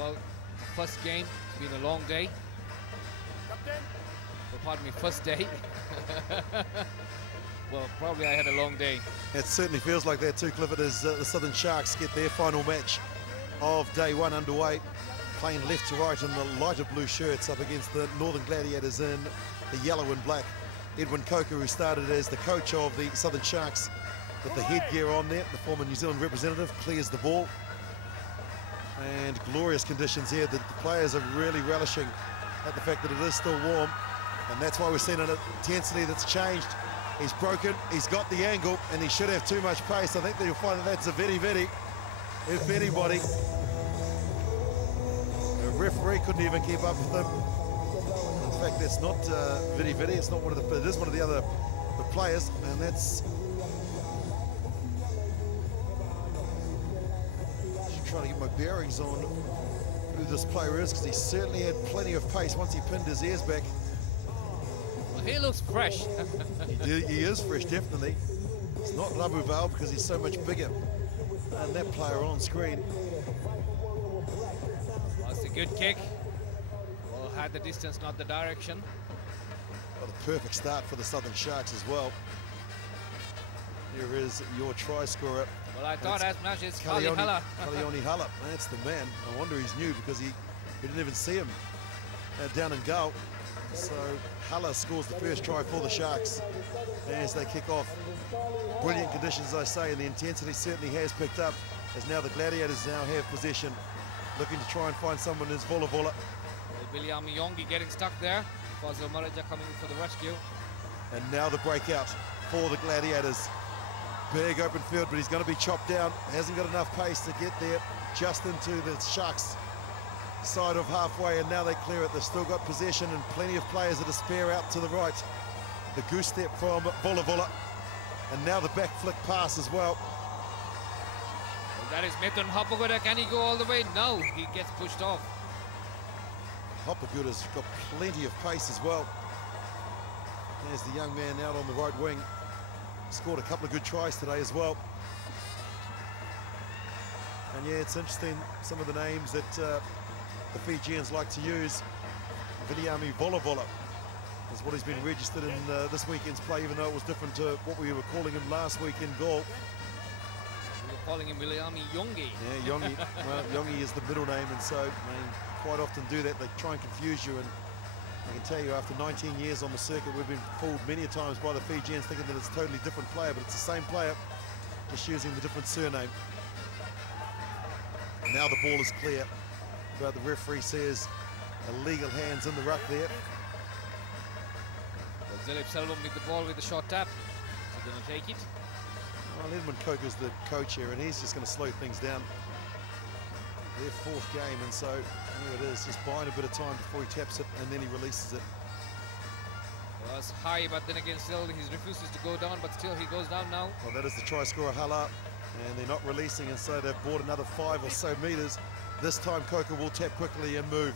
Well, first game, it's been a long day. Well, pardon me, first day. Well, probably I had a long day. It certainly feels like that too, Clifford, as the Southern Sharks get their final match of day one underway, playing left to right in the lighter blue shirts up against the Northern Gladiators in the yellow and black. Edwin Coker, who started as the coach of the Southern Sharks with the headgear on there, the former New Zealand representative, clears the ball. And glorious conditions here. The players are really relishing at the fact that it is still warm, and that's why we're seeing an intensity that's changed. He's broken, he's got the angle, and he should have too much pace. I think that you'll find that that's a Vidi, if anybody. The referee couldn't even keep up with him. In fact, that's not Vidi, it's not one of the, it is one of the other players, and that's just trying to get my bearings on who this player is, because he certainly had plenty of pace once he pinned his ears back. Well, he looks fresh. He is fresh, definitely. It's not Labuval because he's so much bigger than that player on screen. Well, it's a good kick. Well, had the distance, not the direction. Well, a perfect start for the Southern Sharks as well. Here is your try scorer. Well, I thought as much as Kalioni Kalioni Hallop. That's the man. No wonder he's new, because we didn't even see him down in goal. So Haller scores the first try for the Sharks as they kick off. Brilliant conditions, as I say, and the intensity certainly has picked up, as now the Gladiators now have possession, looking to try and find someone who's vola. Well, William Yongi getting stuck there. Fazil Maraja coming in for the rescue. And now the breakout for the Gladiators. Big open field, but he's going to be chopped down. Hasn't got enough pace to get there, just into the Sharks side of halfway, and now they clear it. They've still got possession and plenty of players that are spare out to the right. The goose step from Vola, and now the back flick pass as well. Well, that is Mithun Hopaguda. Can he go all the way? No, he gets pushed off. Hopaguda's got plenty of pace as well. There's the young man out on the right wing. Scored a couple of good tries today as well. And yeah, it's interesting, some of the names that the Fijians like to use. Viliami Vola is what he's been registered in this weekend's play, even though it was different to what we were calling him last week in goal. We were calling him Viliami Yongi. Yeah, Yongi. Well, Yongi is the middle name, and so quite often do that. They try and confuse you, and I can tell you, after 19 years on the circuit, we've been fooled many a times by the Fijians thinking that it's a totally different player, but it's the same player, just using the different surname. Now the ball is clear, but the referee says illegal hands in the ruck there. Well, Zilip Selvam with the ball with the short tap. Is he going to take it? Well, Edmund Coker's the coach here, and he's just going to slow things down. Their fourth game, and so here it is, just buying a bit of time before he taps it, and then he releases it. Well, it's high, but then again, still he refuses to go down, but still he goes down now. Well, that is the try scorer, Hala, and they're not releasing, and so they've bought another 5 or so meters. This time Coker will tap quickly and move.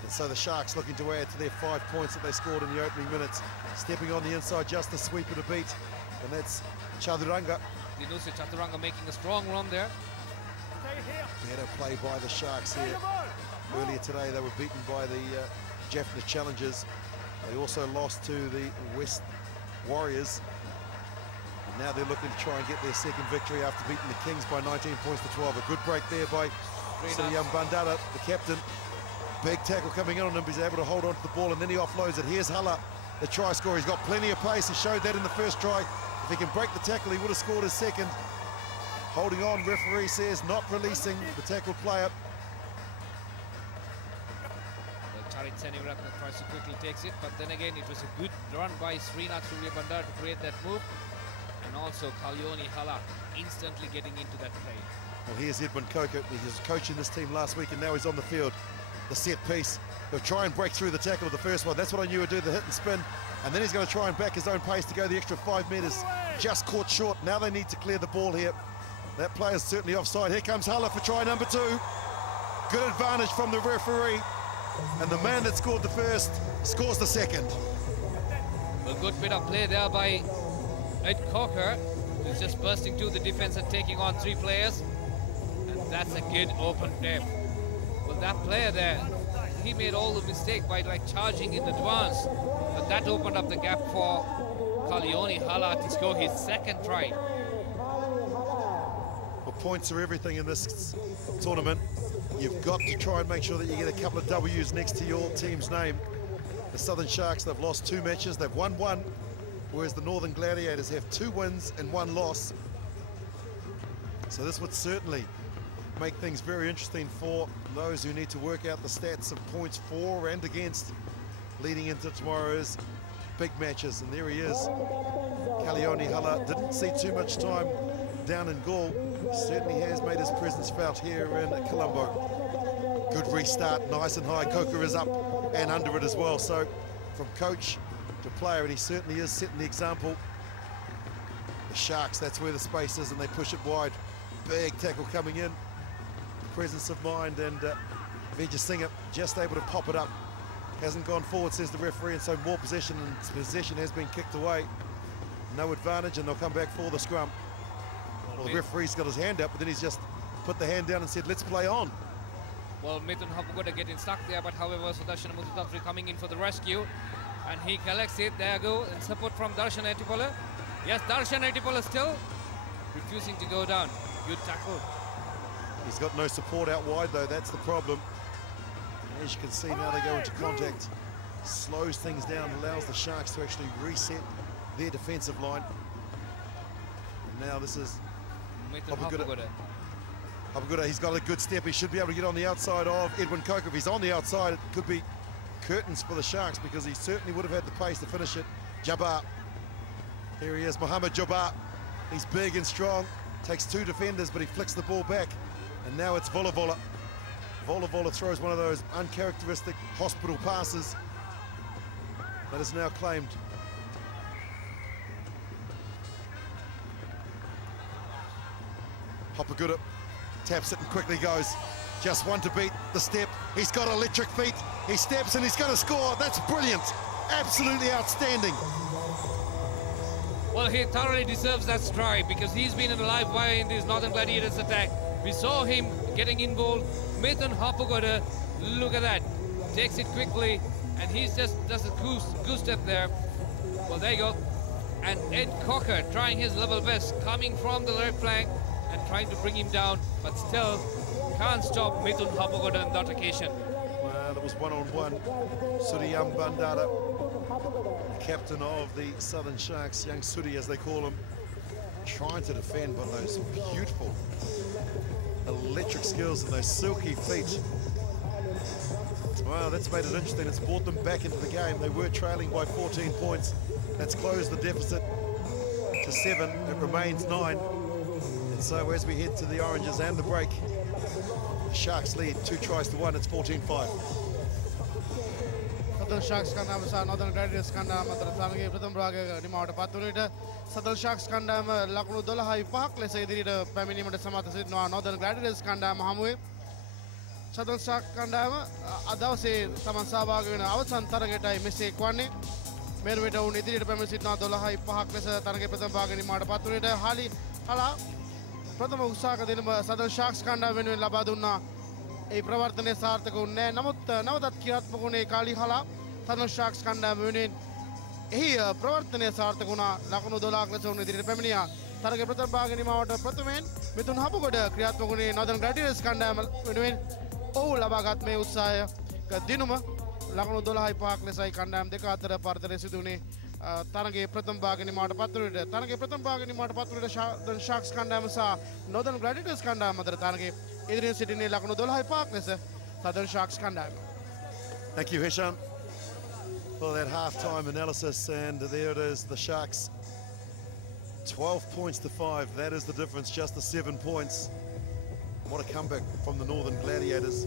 And so the Sharks looking to add to their 5 points that they scored in the opening minutes. Stepping on the inside, just the sweeper to beat, and that's Chaturanga. Dinusi Chaturanga making a strong run there. Better play by the Sharks here. Earlier today they were beaten by the Jaffna Challengers. They also lost to the West Warriors. And now they're looking to try and get their second victory after beating the Kings by 19 points to 12. A good break there by Siriyam Bandara, the captain. Big tackle coming in on him. He's able to hold on to the ball, and then he offloads it. Here's Hala, the try scorer. He's got plenty of pace. He showed that in the first try. If he can break the tackle, he would have scored his second. Holding on, referee says not releasing the tackled player. Well, Charit Senivaratna tries to quickly takes it, but then again, it was a good run by Srinath Surya Bandar to create that move. And also Kalioni Hala instantly getting into that play. Well, here's Edmund Coker. He was coaching this team last week, and now he's on the field. The set piece. He'll try and break through the tackle of the first one. That's what I knew he'd do, the hit and spin. And then he's going to try and back his own pace to go the extra 5 meters. Just caught short. Now they need to clear the ball here. That player's certainly offside. Here comes Hala for try number 2. Good advantage from the referee. And the man that scored the first scores the second. A good bit of play there by Ed Coker, who's just bursting through the defense and taking on 3 players. And that's a good open play. Well, that player there, he made all the mistake by like charging in advance, but that opened up the gap for Kalyoni Hala to score his second try. Well, points are everything in this tournament. You've got to try and make sure that you get a couple of W's next to your team's name. The Southern Sharks, they've lost 2 matches, they've won 1, whereas the Northern Gladiators have 2 wins and 1 loss. So this would certainly make things very interesting for those who need to work out the stats of points for and against leading into tomorrow's big matches. And there he is. Kalyoni Hala didn't see too much time down in Gaul. Certainly has made his presence felt here in Colombo. Good restart, nice and high. Coker is up and under it as well. So from coach to player, and he certainly is setting the example. The Sharks, that's where the space is, and they push it wide. Big tackle coming in. Presence of mind, and Vijay Singh just able to pop it up. Hasn't gone forward, says the referee, and so more possession, and possession has been kicked away. No advantage, and they'll come back for the scrum. Well, the referee's got his hand up, but then he's just put the hand down and said, let's play on. Well, Mithun Hapugoda getting stuck there, but however, Sudarshan Muthutatri coming in for the rescue, and he collects it. There go, and support from Darshan Etipola. Yes, Darshan Etipola still refusing to go down. Good tackle. He's got no support out wide, though. That's the problem. And as you can see, now they go into contact. Slows things down, allows the Sharks to actually reset their defensive line. And now this is Hapugoda. Hapugoda, he's got a good step. He should be able to get on the outside of Edwin Coker. If he's on the outside, it could be curtains for the Sharks, because he certainly would have had the pace to finish it. Jabbar. Here he is, Mohamed Jabbar. He's big and strong. Takes 2 defenders, but he flicks the ball back. And now it's Vola Vola. Vola Vola throws one of those uncharacteristic hospital passes that is now claimed. Hapugoda taps it and quickly goes. Just one to beat the step. He's got electric feet. He steps and he's going to score. That's brilliant. Absolutely outstanding. Well, he thoroughly deserves that strike, because he's been in a live wire in this Northern Gladiators attack. We saw him getting involved. Mithun Hapugoda, look at that. Takes it quickly, and he's just does a goose step there. Well, there you go. And Ed Cocker trying his level best, coming from the left flank and trying to bring him down, but still can't stop Mithun Hapugoda on that occasion. Well, it was one-on-one. Suriyam Bandara, the captain of the Southern Sharks, young Suri as they call him, trying to defend, but those beautiful electric skills and those silky feet. Wow, that's made it interesting. It's brought them back into the game. They were trailing by 14 points. That's closed the deficit to 7. It remains 9. And so as we head to the Oranges and the break, the Sharks lead 2 tries to 1. It's 14-5. Southern Sharks kandam sa Northern Gladiators kandam අතර තරගයේ ප්‍රථම භාගයේ නිමාවට පත් වන විට Southern Sharks කණ්ඩායම ලකුණු 12.5 ලෙස ඉදිරියට පැමිණීමට සමත් සිටිනවා Northern Gladiators කණ්ඩායම හමුවේ. Southern Sharks කණ්ඩායම අද දවසේ තමන් සහභාගී වෙන අවසන් තරගයටයි මෙසේ එක්වන්නේ. මේ වෙලට උන් ඉදිරියට පැමිණ සිටිනවා 12.5 ලෙස තරගයේ ප්‍රථම භාගයේ නිමාවට පත් වන විට හාලි හලා ප්‍රථම උත්සාහක දෙලම Southern Sharks කණ්ඩායම වෙනුවෙන් ලබා දුන්නා. ඒ ප්‍රවර්තනයේ සාර්ථක වුණේ නැහැ. නමුත් නවතත් ක්‍රියාත්මක වුණේ කාලි හලා Southern Sharks කණ්ඩායම වෙනුවෙන් එහි ප්‍රවර්තනයේ සාර්ථක වුණා. ලකුණු 12ක් ලෙස උන් ඉදිරියට පැමිණියා. තරගයේ ප්‍රථම භාගයේ නිමාවට ප්‍රථමයෙන් මිතුන් හපුගොඩ ක්‍රියාත්මක වුණේ Northern Gladiators කණ්ඩායම වෙනුවෙන් ඔහු ලබාගත් මේ උත්සාහය දිනුම ලකුණු 12.5ක් ලෙසයි කණ්ඩායම් දෙක අතර පරතරය සිදු වුණේ. තරගයේ ප්‍රථම භාගයේ නිමාවට පත් වන විට තරගයේ ප්‍රථම භාගයේ නිමාවට පත් වන විට Southern Sharks කණ්ඩායම සහ Northern Gladiators කණ්ඩායම අතර තරගයේ ඉදිරියෙන් සිටින්නේ ලකුණු 12.5ක් ලෙස Southern Sharks කණ්ඩායම. Thank you, Hisham, for that half-time analysis. And there it is, the Sharks 12 points to 5. That is the difference, just the 7 points. What a comeback from the Northern Gladiators.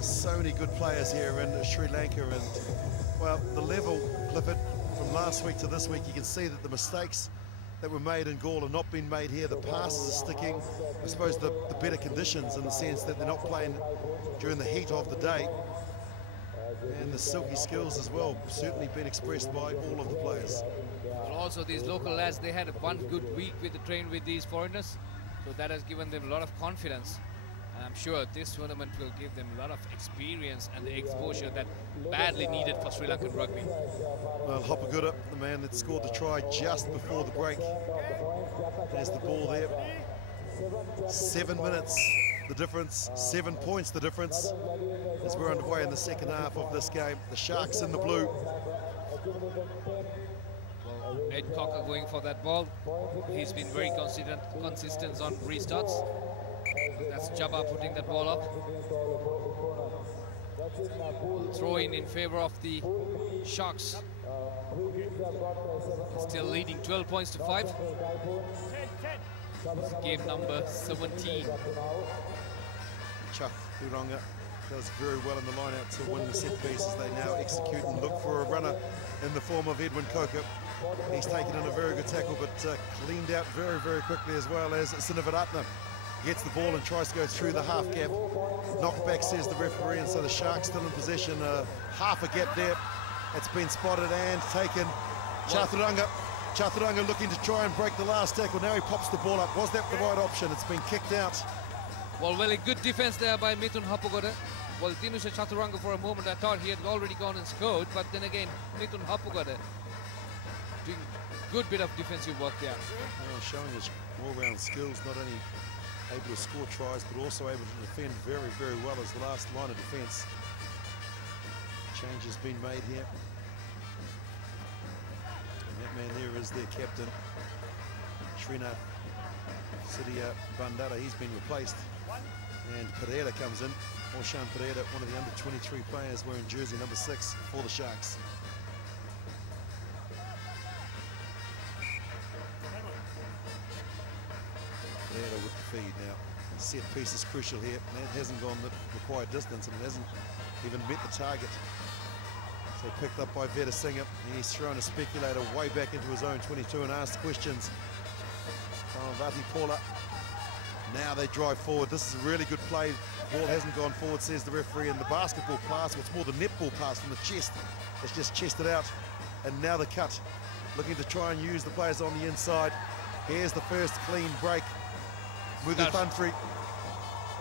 So many good players here in Sri Lanka, and well, the level, Clifford, from last week to this week, you can see that the mistakes that were made in Gaul have not been made here. The passes are sticking. I suppose the better conditions, in the sense that they're not playing during the heat of the day. And the silky skills as well, certainly been expressed by all of the players. Well, also these local lads, they had one good week with the train with these foreigners, so that has given them a lot of confidence. And I'm sure this tournament will give them a lot of experience and the exposure that badly needed for Sri Lankan rugby. Well, Hopagura, the man that scored the try just before the break. There's the ball there. 7 minutes, the difference. 7 points, the difference. As we're underway in the second half of this game. The Sharks in the blue. Well, Ed Cocker going for that ball. He's been very consistent on restarts. That's Jabba putting that ball up. Throw in favor of the Sharks. Still leading 12 points to 5. Game number 17. Chaturanga does very well in the line-out to win the set pieces. They now execute and look for a runner in the form of Edwin Coker. He's taken in a very good tackle, but cleaned out very, very quickly, as well as Sinivaratna gets the ball and tries to go through the half gap. Knocked back, says the referee, and so the Sharks still in possession. Half a gap there. It's been spotted and taken. Chaturanga looking to try and break the last tackle. Now he pops the ball up. Was that the right option? It's been kicked out. Well, very good defense there by Mithun Hapagota. Well, Dinusha Chaturanga, for a moment I thought he had already gone and scored, but then again, Mithun Hapagota doing a good bit of defensive work there. Well, showing his all-round skills, not only able to score tries, but also able to defend very, very well as the last line of defense. Change has been made here. And that man there is their captain, Srinath Siddhya Bandara. He's been replaced. And Pereira comes in. Oshan Pereira, one of the under-23 players, wearing jersey number 6 for the Sharks. Pereira with the feed now. Set piece is crucial here. And it hasn't gone the required distance, and it hasn't even met the target. So picked up by Veta Singer. He's thrown a speculator way back into his own 22 and asked questions. Vati Paula. Now they drive forward. This is a really good play. Ball hasn't gone forward, says the referee, and the basketball pass, what's more the netball pass from the chest. It's just chested out. And now the cut. Looking to try and use the players on the inside. Here's the first clean break. Muthantri.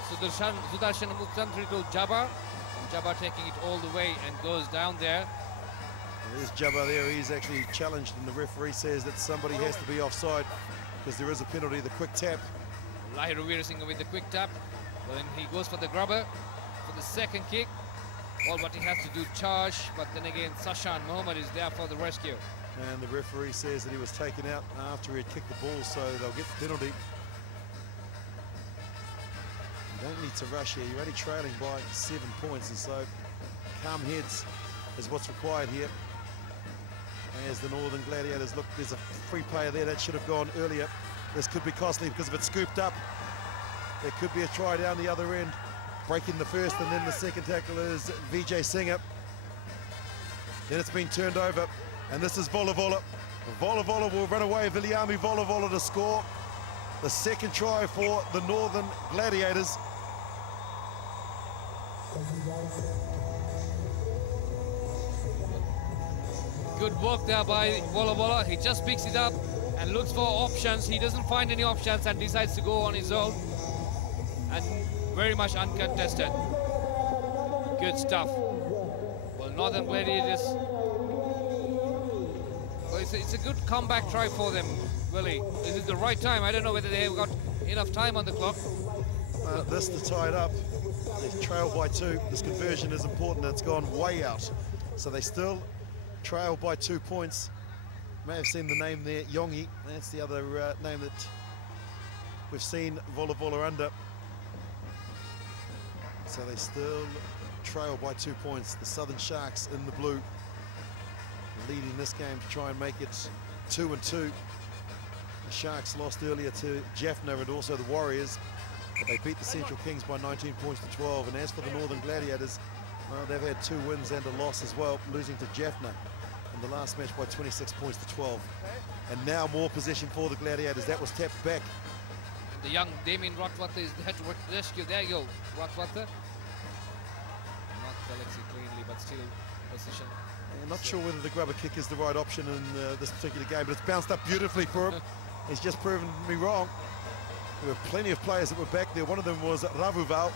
Sudarshan Muthantri to Jabba. Jabba taking it all the way and goes down there. There's Jabba there. He's actually challenged, and the referee says that somebody has to be offside because there is a penalty, the quick tap. Lahir Veerasinghe with the quick tap. Well, then he goes for the grubber for the second kick. All what he has to do, charge, but then again Sashan Mohammed is there for the rescue. And the referee says that he was taken out after he had kicked the ball, so they'll get the penalty. You don't need to rush here. You're only trailing by 7 points, and so calm heads is what's required here. As the Northern Gladiators look, there's a free player there that should have gone earlier. This could be costly because if it's scooped up, there could be a try down the other end. Breaking the first, and then the second tackle is Vijay Singer. Then it's been turned over, and this is Vola Vola. Vola Vola will run away. Viliami Vola Vola to score the second try for the Northern Gladiators. Good work there by Vola Vola. He just picks it up and looks for options. He doesn't find any options and decides to go on his own. And very much uncontested. Good stuff. Well, Northern Gladiators, well, it's a good comeback try for them, really. Is it the right time? I don't know whether they have got enough time on the clock. This to tie it up. They trail by 2. This conversion is important. It's gone way out. So they still trail by 2 points. May have seen the name there, Yongi. That's the other name that we've seen Vola Vola under. So they still trail by 2 points. The Southern Sharks in the blue leading this game to try and make it 2-2. The Sharks lost earlier to Jaffna and also the Warriors, but they beat the Central Kings by 19 points to 12. And as for the Northern Gladiators, well, they've had 2 wins and a loss as well, losing to Jaffna in the last match by 26 points to 12. And now more possession for the Gladiators. That was tapped back. The young Damien Rotwatha is the head to rescue. There you go, Rotwatha. Not Alexi cleanly, but still position. I'm not sure whether the grubber kick is the right option in this particular game, but it's bounced up beautifully for him. He's just proven me wrong. There were plenty of players that were back there. One of them was Ravuval.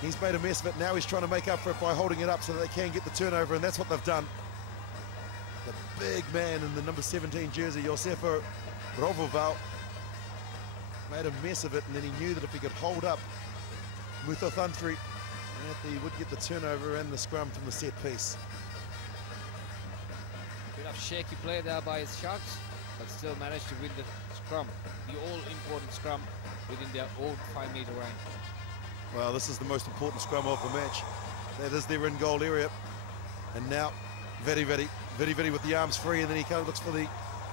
He's made a mess of it. Now he's trying to make up for it by holding it up so that they can get the turnover, and that's what they've done. The big man in the number 17 jersey, Josefa Ravuval, made a mess of it, and then he knew that if he could hold up Mutho Thantri, that he would get the turnover and the scrum from the set piece. Bit of shaky play there by his Sharks, but still managed to win the scrum, the all-important scrum within their own 5-meter range. Well, this is the most important scrum of the match. That is their in-goal area. And now, Veri with the arms free, and then he kind of looks for the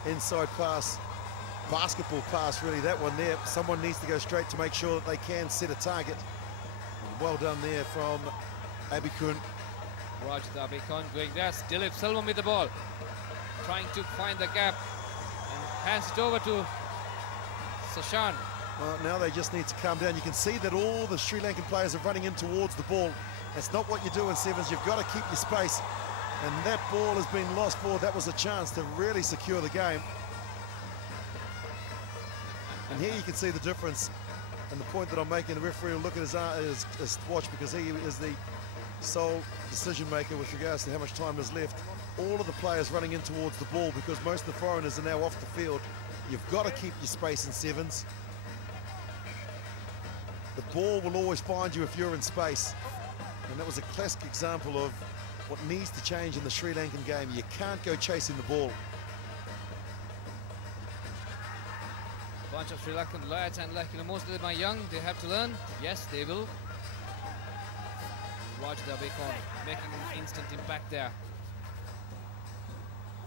inside pass. Basketball pass, really, that one there. Someone needs to go straight to make sure that they can set a target. And well done there from Abikun. Roger Abikun going there. Dilip Selvam with the ball, trying to find the gap, and hands it over to Sashan. Well, now they just need to calm down. You can see that all the Sri Lankan players are running in towards the ball. That's not what you do in sevens. You've got to keep your space. And that ball has been lost forward. That was a chance to really secure the game. And here you can see the difference. And the point that I'm making, the referee will look at his watch, because he is the sole decision maker with regards to how much time is left. All of the players running in towards the ball, because most of the foreigners are now off the field. You've got to keep your space in sevens. The ball will always find you if you're in space. And that was a classic example of what needs to change in the Sri Lankan game. You can't go chasing the ball. A bunch of Sri Lankan lads, and like, most of them are young, they have to learn. Yes, they will. Roger Abikun making an instant impact there.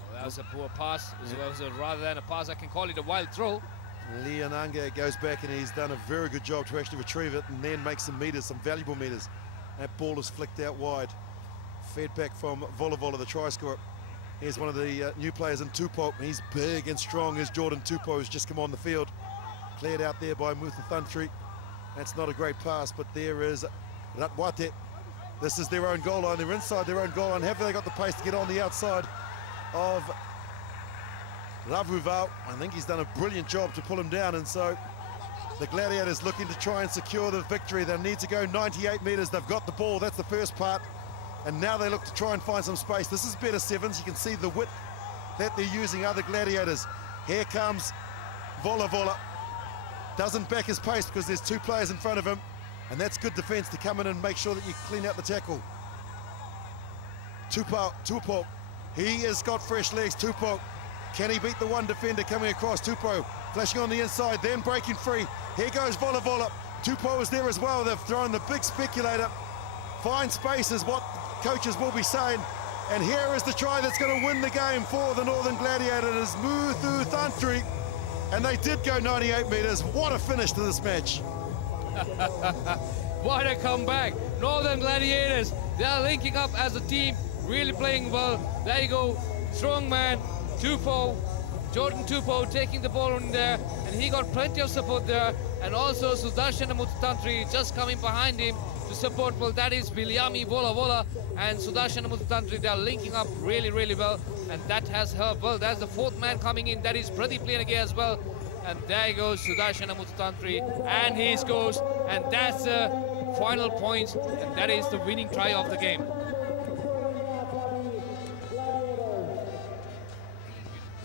Well, that was a poor pass. Rather than a pass, I can call it a wild throw. Leonanga goes back, and he's done a very good job to actually retrieve it and then make some meters, some valuable meters. That ball is flicked out wide. Fed back from Vola, the try scorer. Here's one of the new players in Tupou. He's big and strong as Jordan Tupou, who's just come on the field. Cleared out there by Muthu Thantri. That's not a great pass, but there is Ratwate. This is their own goal line. They're inside their own goal line. Have they got the pace to get on the outside of Ravuval? I think he's done a brilliant job to pull him down, and so the Gladiators looking to try and secure the victory. They'll need to go 98 metres. They've got the ball. That's the first part. And now they look to try and find some space. This is better sevens. You can see the width that they're using, other Gladiators. Here comes Vola. Doesn't back his pace because there's two players in front of him. And that's good defence to come in and make sure that you clean out the tackle. Tupou. He has got fresh legs, Tupou. Can he beat the one defender coming across? Tupou flashing on the inside, then breaking free. Here goes Vola. Tupou is there as well. They've thrown the big speculator. Fine space is what coaches will be saying. And here is the try that's going to win the game for the Northern Gladiators, Muthu Thantri. And they did go 98 metres. What a finish to this match. What a comeback. Northern Gladiators, they are linking up as a team, really playing well. There you go, strong man, Jordan Tupou taking the ball in there, and he got plenty of support there. And also Sudarshan Mutantri just coming behind him to support. Well, that is Bilyami Vola and Sudarshan Mutantri. They are linking up really well, and that has helped. Well, that's the fourth man coming in. That is Pradeep Lianage as well. And there goes Sudarshan Mutantri, and he scores, and that's the final point, and that is the winning try of the game.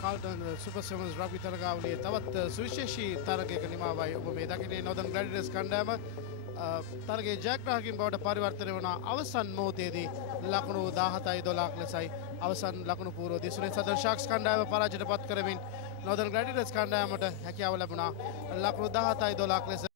Carlton Super 7's rugby තරගාවලියේ තවත් සුවිශේෂී තරගයක නිමාවයි ඔබ මේ දකින්නේ Northern Gladiators කණ්ඩායම තරගයේ ජයග්‍රාහකයින් බවට පරිවර්තනය වුණ අවසන් මොහොතේදී ලකුණු 17-12ක් ලෙසයි අවසන් ලකුණු පූර්ව දිසුනේ Southern Sharks කණ්ඩායම පරාජයට පත් කරමින් Northern Gladiators කණ්ඩායමට හැකියාව ලැබුණා ලකුණු 17-12ක් ලෙස